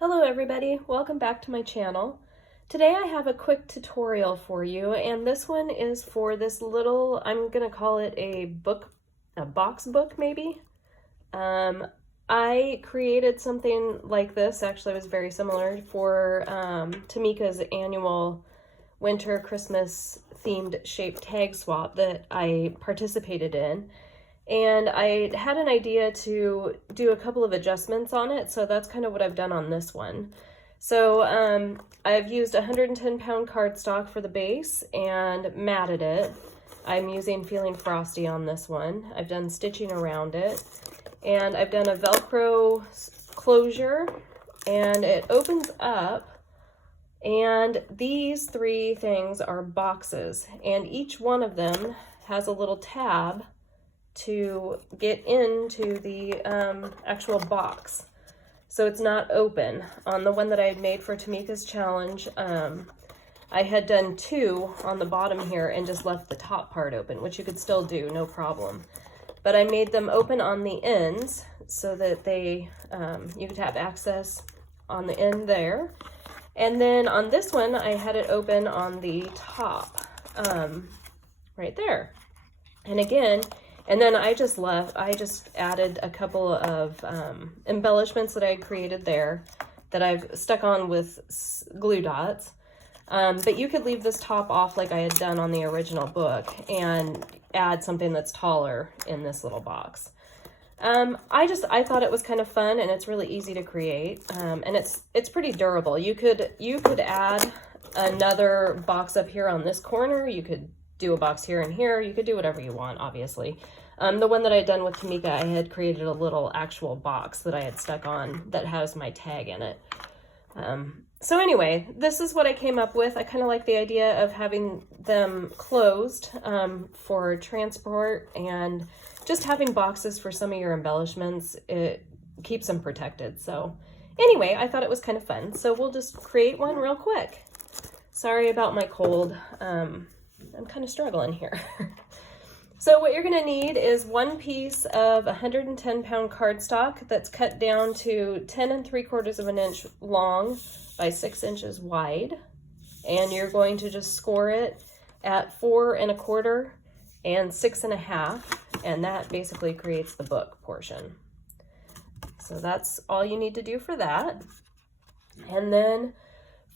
Hello everybody, welcome back to my channel. Today I have a quick tutorial for you, and this one is for this little, I'm gonna call it a box book maybe. I created something like this, actually it was very similar, for Tamika's annual winter Christmas themed shape tag swap that I participated in. And I had an idea to do a couple of adjustments on it, so that's kind of what I've done on this one. So I've used 110-pound cardstock for the base and matted it. I'm using Feeling Frosty on this one. I've done stitching around it, and I've done a Velcro closure, and it opens up, and these three things are boxes, and each one of them has a little tab to get into the actual box. So it's not open. On the one that I had made for Tamika's challenge, I had done two on the bottom here and just left the top part open, which you could still do, no problem. But I made them open on the ends so that they you could have access on the end there. And then on this one, I had it open on the top, right there. And again, and then I just added a couple of embellishments that I had created there that I've stuck on with glue dots. But you could leave this top off like I had done on the original book and add something that's taller in this little box. I thought it was kind of fun, and it's really easy to create, and it's pretty durable. You could add another box up here on this corner. You could do a box here and here. You could do whatever you want, obviously. The one that I had done with Tamika, I had created a little actual box that I had stuck on that has my tag in it. So anyway, this is what I came up with. I kind of like the idea of having them closed for transport, and just having boxes for some of your embellishments. It keeps them protected. So anyway, I thought it was kind of fun. So we'll just create one real quick. Sorry about my cold. I'm kind of struggling here. So what you're gonna need is one piece of 110-pound cardstock that's cut down to 10 3/4 of an inch long by 6 inches wide. And you're going to just score it at 4 1/4 and 6 1/2, and that basically creates the book portion. So that's all you need to do for that. And then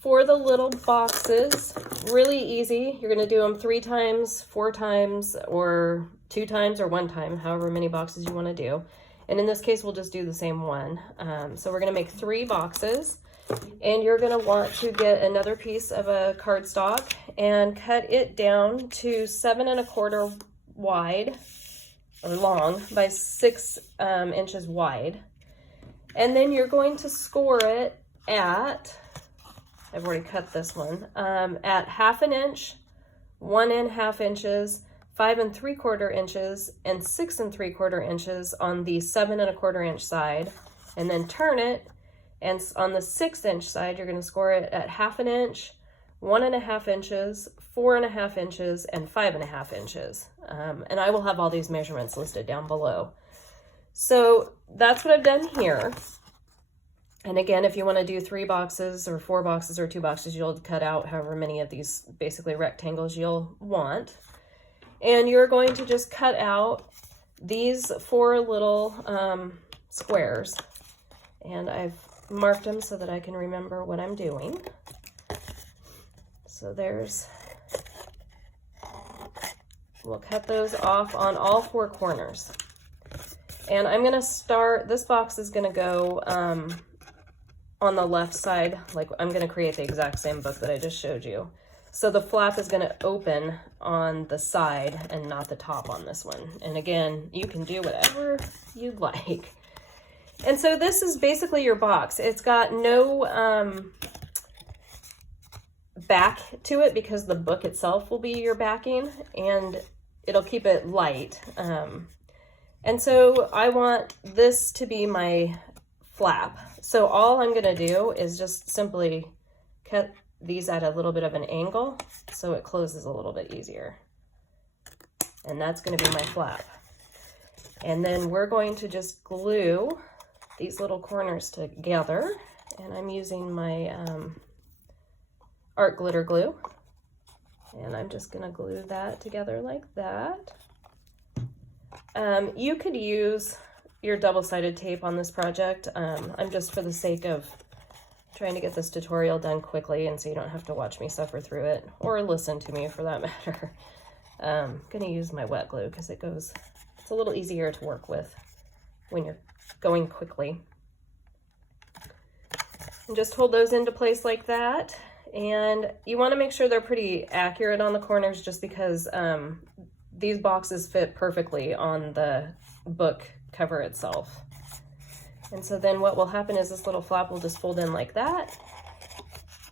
for the little boxes, really easy. You're gonna do them 3 times, 4 times, or 2 times, or 1 time, however many boxes you wanna do. And in this case, we'll just do the same one. So we're gonna make 3 boxes, and you're gonna want to get another piece of a cardstock and cut it down to 7 1/4 wide, or long, by 6 inches wide. And then you're going to score it at, I've already cut this one, at 1/2 inch, 1 1/2 inches, 5 3/4 inches, and 6 3/4 inches on the 7 1/4 inch side, and then turn it, and on the 6 inch side, you're gonna score it at 1/2 inch, 1 1/2 inches, 4 1/2 inches, and 5 1/2 inches. And I will have all these measurements listed down below. So that's what I've done here. And again, if you want to do 3 boxes or 4 boxes or 2 boxes, you'll cut out however many of these basically rectangles you'll want. And you're going to just cut out these 4 little squares. And I've marked them so that I can remember what I'm doing. So we'll cut those off on all 4 corners. And I'm going to start, this box is going to go on the left side. Like, I'm going to create the exact same book that I just showed you. So the flap is going to open on the side and not the top on this one. And again, you can do whatever you'd like. And so this is basically your box. It's got no back to it because the book itself will be your backing, and it'll keep it light. And so I want this to be my flap. So all I'm gonna do is just simply cut these at a little bit of an angle so it closes a little bit easier. And that's gonna be my flap. And then we're going to just glue these little corners together, And I'm using my art glitter glue. And I'm just gonna glue that together like that. You could use your double-sided tape on this project. I'm just, for the sake of trying to get this tutorial done quickly and so you don't have to watch me suffer through it, or listen to me for that matter. I'm gonna use my wet glue because it's a little easier to work with when you're going quickly. And just hold those into place like that. And you want to make sure they're pretty accurate on the corners, just because these boxes fit perfectly on the book cover itself. And so then what will happen is this little flap will just fold in like that.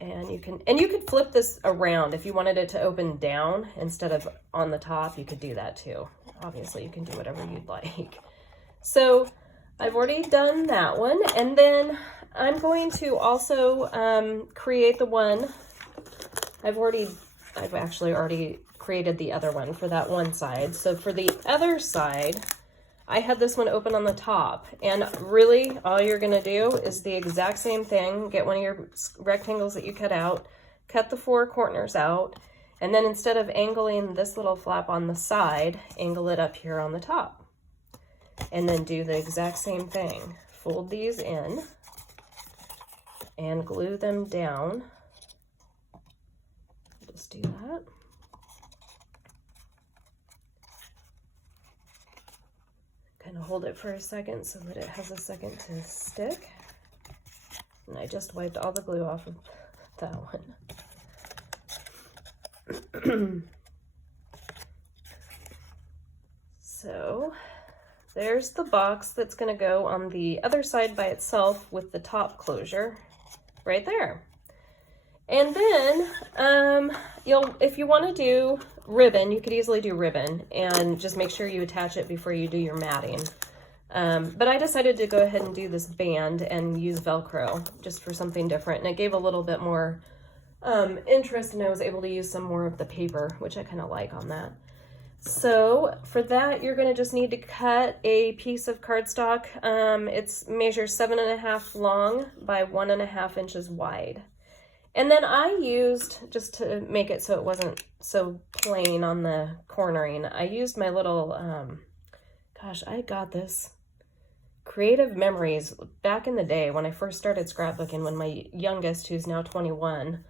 And you could flip this around if you wanted it to open down instead of on the top. You could do that too. Obviously you can do whatever you'd like. So I've already done that one, and then I'm going to also create the one. I've actually already created the other one for that one side. So for the other side, I had this one open on the top, and really all you're gonna do is the exact same thing. Get one of your rectangles that you cut out, cut the 4 corners out, and then instead of angling this little flap on the side, angle it up here on the top. And then do the exact same thing. Fold these in and glue them down. Just do that. Kind of hold it for a second so that it has a second to stick. And I just wiped all the glue off of that one. So there's the box that's going to go on the other side by itself with the top closure right there. And then if you want to do ribbon, you could easily do ribbon, and just make sure you attach it before you do your matting. But I decided to go ahead and do this band and use Velcro just for something different, and it gave a little bit more interest, and I was able to use some more of the paper, which I kind of like on that. So for that, you're going to just need to cut a piece of cardstock. It's measures 7.5 long by 1.5 inches wide. And then I used, just to make it so it wasn't so plain on the cornering, I used my little, gosh, I got this Creative Memories back in the day when I first started scrapbooking, when my youngest, who's now 21,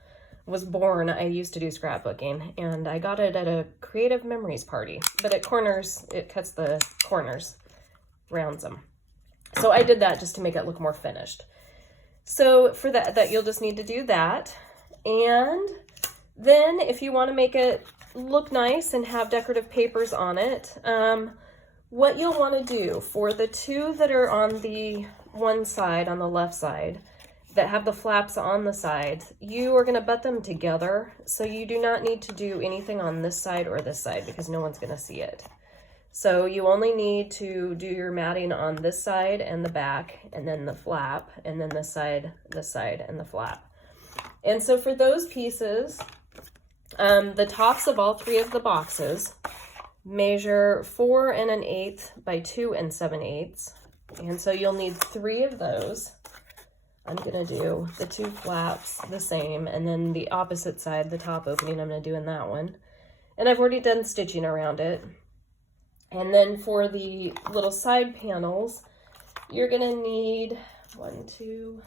was born. I used to do scrapbooking, and I got it at a Creative Memories party, but it cuts the corners, rounds them. So I did that just to make it look more finished. So for that you'll just need to do that. And then if you want to make it look nice and have decorative papers on it, what you'll want to do for the 2 that are on the one side, on the left side, that have the flaps on the sides, you are going to butt them together. So you do not need to do anything on this side or this side because no one's going to see it. So you only need to do your matting on this side and the back, and then the flap, and then this side, and the flap. And so for those pieces, the tops of all 3 of the boxes measure 4 1/8 by 2 7/8. And so you'll need 3 of those. I'm gonna do the 2 flaps the same, and then the opposite side, the top opening, I'm gonna do in that one. And I've already done stitching around it. And then for the little side panels, you're gonna need 1, 2,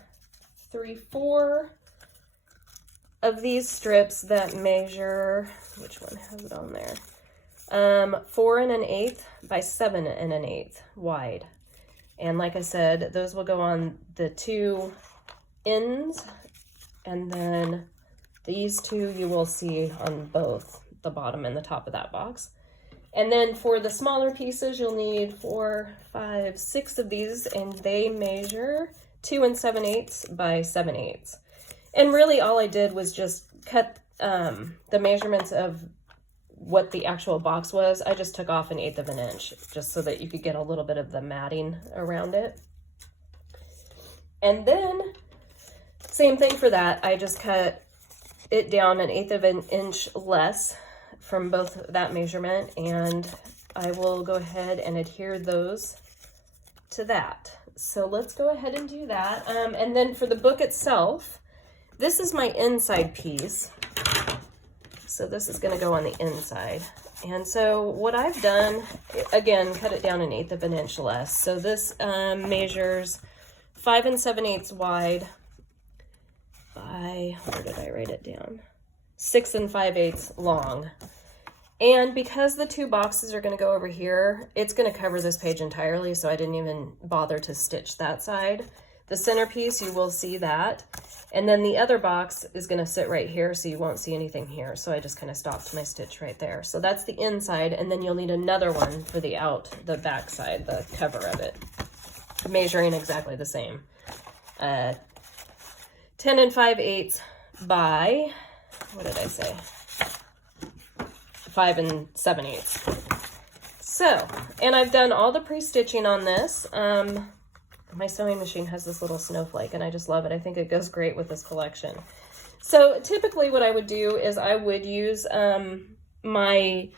3, 4 of these strips that measure, which one has it on there? 4 1/8 by 7 1/8 wide. And like I said, those will go on the 2 ends, and then these 2 you will see on both the bottom and the top of that box. And then for the smaller pieces, you'll need 4, 5, 6 of these, and they measure 2 7/8 by 7/8. And really all I did was just cut the measurements of what the actual box was. I just took off 1/8 of an inch just so that you could get a little bit of the matting around it. And then same thing for that. I just cut it down 1/8 of an inch less from both that measurement, and I will go ahead and adhere those to that. So let's go ahead and do that. And then for the book itself, this is my inside piece. So this is gonna go on the inside. And so what I've done, again, cut it down 1/8 of an inch less. So this measures 5 7/8 wide by, where did I write it down? 6 5/8 long. And because the 2 boxes are going to go over here, it's going to cover this page entirely, so I didn't even bother to stitch that side. The centerpiece, you will see that. And then the other box is going to sit right here, so you won't see anything here. So I just kind of stopped my stitch right there. So that's the inside, and then you'll need another one for the back side, the cover of it. Measuring exactly the same. 10 5/8 by, what did I say? 5 7/8. So, and I've done all the pre-stitching on this. My sewing machine has this little snowflake and I just love it. I think it goes great with this collection. So typically what I would do is I would use my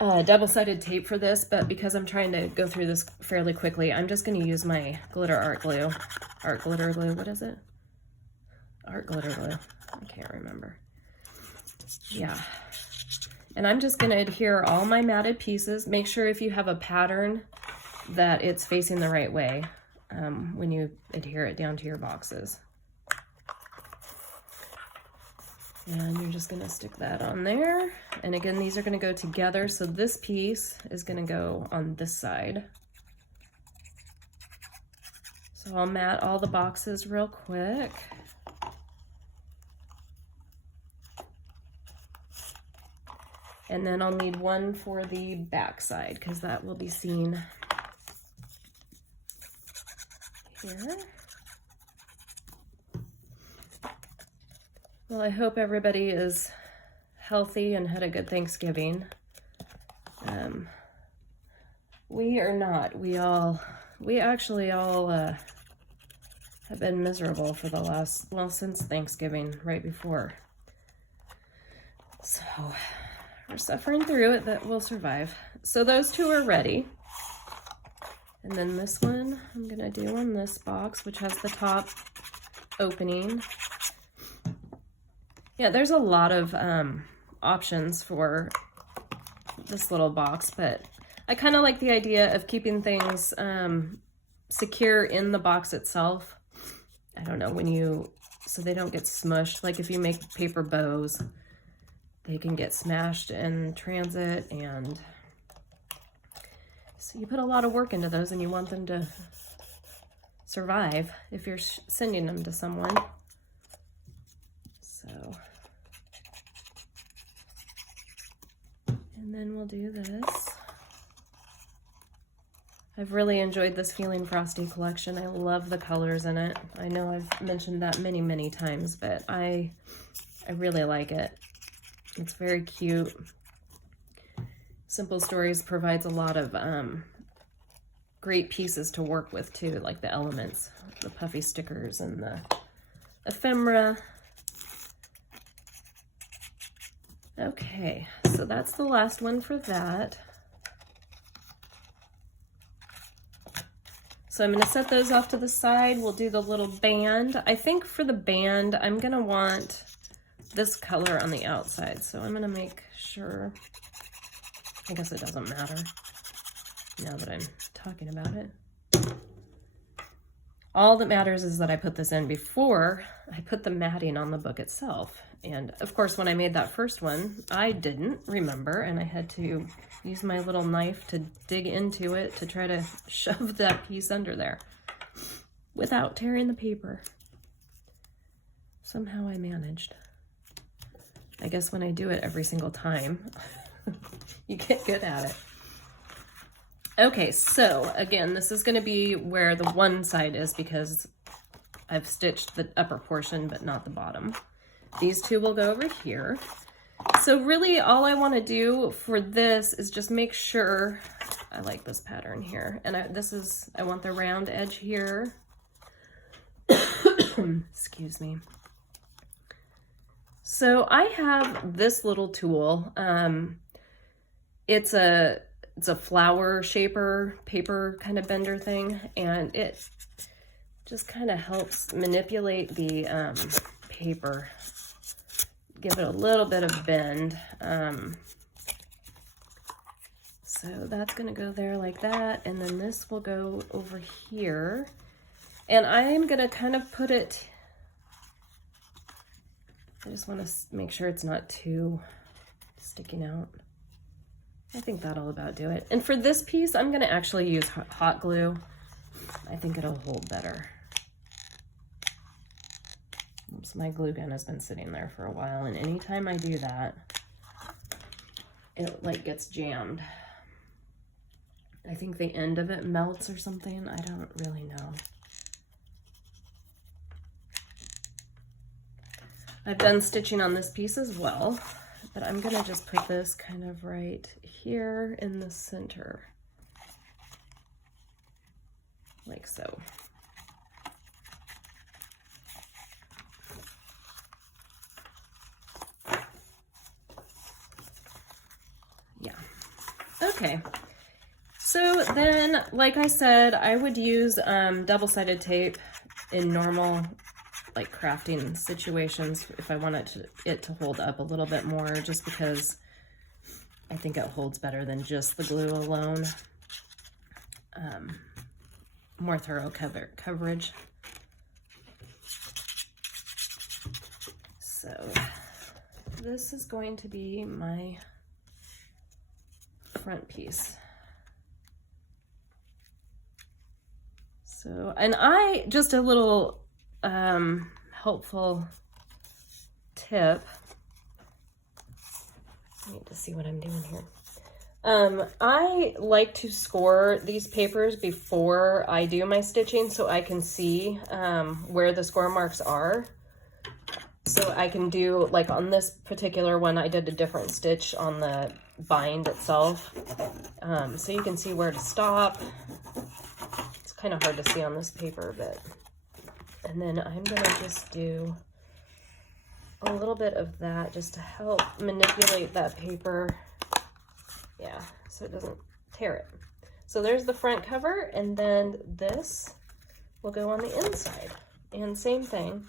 double-sided tape for this, but because I'm trying to go through this fairly quickly, I'm just going to use my glitter art glue. Art glitter glue, what is it? Art glitter glue. I can't remember. Yeah. And I'm just going to adhere all my matted pieces. Make sure if you have a pattern that it's facing the right way when you adhere it down to your boxes. And you're just going to stick that on there. And again, these are going to go together. So this piece is going to go on this side. So I'll mat all the boxes real quick. And then I'll need one for the back side because that will be seen here. Well, I hope everybody is healthy and had a good Thanksgiving. We are not. We actually all have been miserable for the last, well, since Thanksgiving, right before. So we're suffering through it, but we'll survive. So those 2 are ready. And then this one I'm gonna do on this box, which has the top opening. Yeah, there's a lot of options for this little box, but I kind of like the idea of keeping things secure in the box itself. I don't know, so they don't get smushed. Like if you make paper bows, they can get smashed in transit, and so you put a lot of work into those and you want them to survive if you're sending them to someone. So, and then we'll do this. I've really enjoyed this Feeling Frosty collection. I love the colors in it. I know I've mentioned that many, many times, but I really like it. It's very cute. Simple Stories provides a lot of great pieces to work with too, like the elements, the puffy stickers and the ephemera. Okay, so that's the last one for that. So I'm going to set those off to the side. We'll do the little band. I think for the band, I'm going to want this color on the outside. So I'm going to make sure, I guess it doesn't matter now that I'm talking about it. All that matters is that I put this in before I put the matting on the book itself. And of course, when I made that first one, I didn't remember, and I had to use my little knife to dig into it to try to shove that piece under there without tearing the paper. Somehow I managed. I guess when I do it every single time, you get good at it. Okay, so again, this is going to be where the one side is because I've stitched the upper portion, but not the bottom. These 2 will go over here. So really all I want to do for this is just make sure, I like this pattern here. And I want the round edge here. Excuse me. So I have this little tool. It's a it's a flower shaper paper kind of bender thing, and it just kind of helps manipulate the paper, give it a little bit of bend. So that's going to go there like that, and then this will go over here. And I'm going to kind of put it, I just want to make sure it's not too sticking out. I think that'll about do it. And for this piece, I'm going to actually use hot glue. I think it'll hold better. Oops, my glue gun has been sitting there for a while, and anytime I do that, it like gets jammed. I think the end of it melts or something. I don't really know. I've done stitching on this piece as well, but I'm gonna just put this kind of right here in the center, like so. Yeah, okay. So then, like I said, I would use double-sided tape in normal, like, crafting situations if I wanted it to hold up a little bit more, just because I think it holds better than just the glue alone. More thorough coverage. So this is going to be my front piece. So, and just a little helpful tip. I need to see what I'm doing here. I like to score these papers before I do my stitching so I can see where the score marks are. So I can do, like on this particular one, I did a different stitch on the bind itself. So you can see where to stop. It's kind of hard to see on this paper, but, and then I'm gonna just do a little bit of that just to help manipulate that paper. Yeah, so it doesn't tear it. So there's the front cover, and then this will go on the inside. And same thing.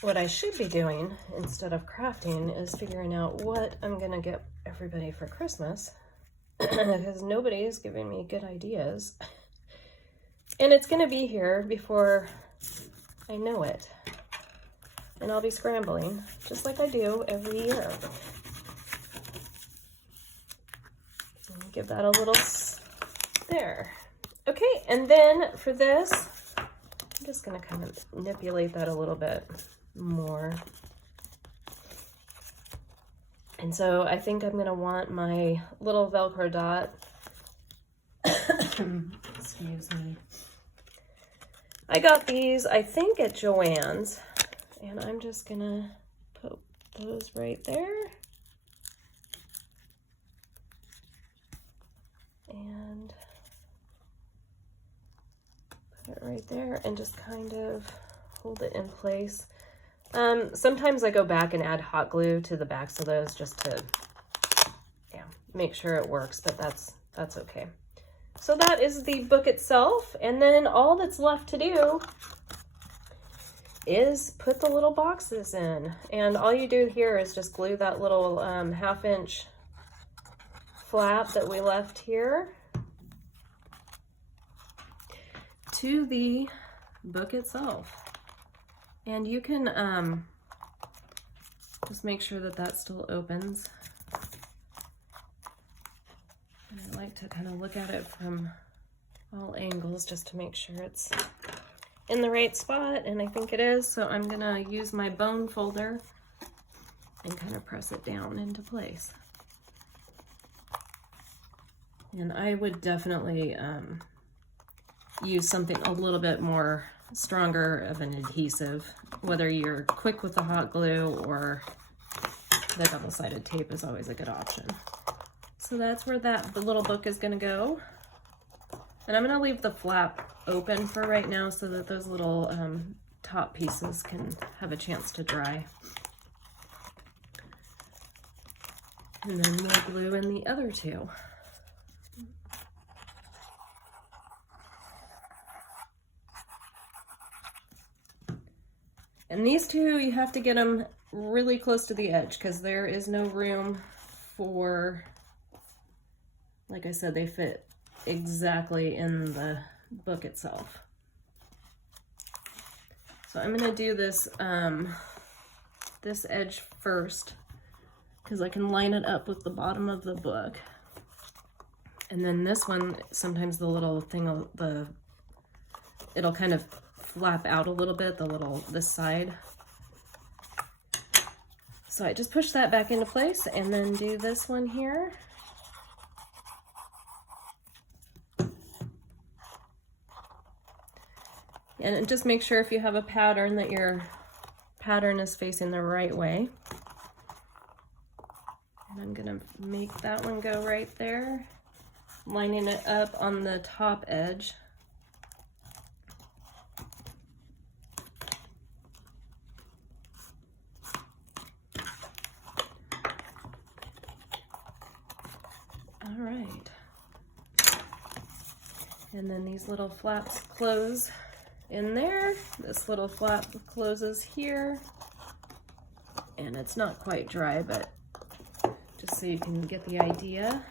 What I should be doing instead of crafting is figuring out what I'm gonna get everybody for Christmas, because nobody is giving me good ideas. And it's gonna be here before I know it. And I'll be scrambling, just like I do every year. Give that a little there. Okay, and then for this, I'm just gonna kind of manipulate that a little bit more. And so I think I'm gonna want my little Velcro dot. Excuse me. I got these, I think, at Joann's, and I'm just gonna put those right there. And put it right there and just kind of hold it in place. Sometimes I go back and add hot glue to the backs of those just to, yeah, make sure it works, but that's okay. So that is the book itself, and then all that's left to do is put the little boxes in. And all you do here is just glue that little 1/2 inch flap that we left here to the book itself. And you can just make sure that that still opens. And I like to kind of look at it from all angles just to make sure it's in the right spot, and I think it is. So I'm gonna use my bone folder and kind of press it down into place. And I would definitely use something a little bit more stronger of an adhesive. Whether you're quick with the hot glue or the double-sided tape is always a good option. So that's where the little book is going to go. And I'm going to leave the flap open for right now so that those little top pieces can have a chance to dry. And then we'll glue in the other two. And these two, you have to get them really close to the edge because there is no room for, like I said, they fit exactly in the book itself. So I'm going to do this, this edge first because I can line it up with the bottom of the book. And then this one, sometimes the little thing, it'll kind of flap out a little bit, this side. So I just push that back into place and then do this one here. And just make sure if you have a pattern that your pattern is facing the right way. And I'm gonna make that one go right there, lining it up on the top edge. All right. And then these little flaps close in there. This little flap closes here. And it's not quite dry, but just so you can get the idea.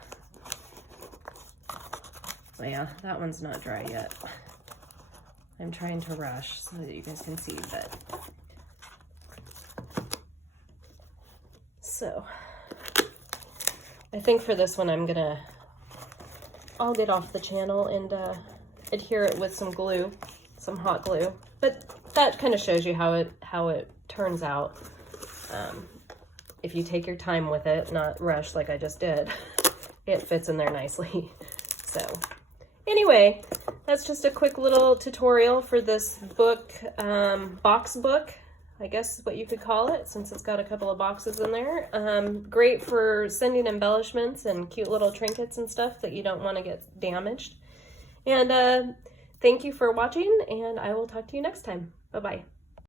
So yeah, that one's not dry yet. I'm trying to rush so that you guys can see, but. So, I think for this one I'll get off the channel and adhere it with some glue, some hot glue. But that kind of shows you how it turns out. If you take your time with it, not rush like I just did, it fits in there nicely. So anyway, that's just a quick little tutorial for this book, box book, I guess is what you could call it, since it's got a couple of boxes in there. Great for sending embellishments and cute little trinkets and stuff that you don't want to get damaged. And thank you for watching, and I will talk to you next time. Bye-bye.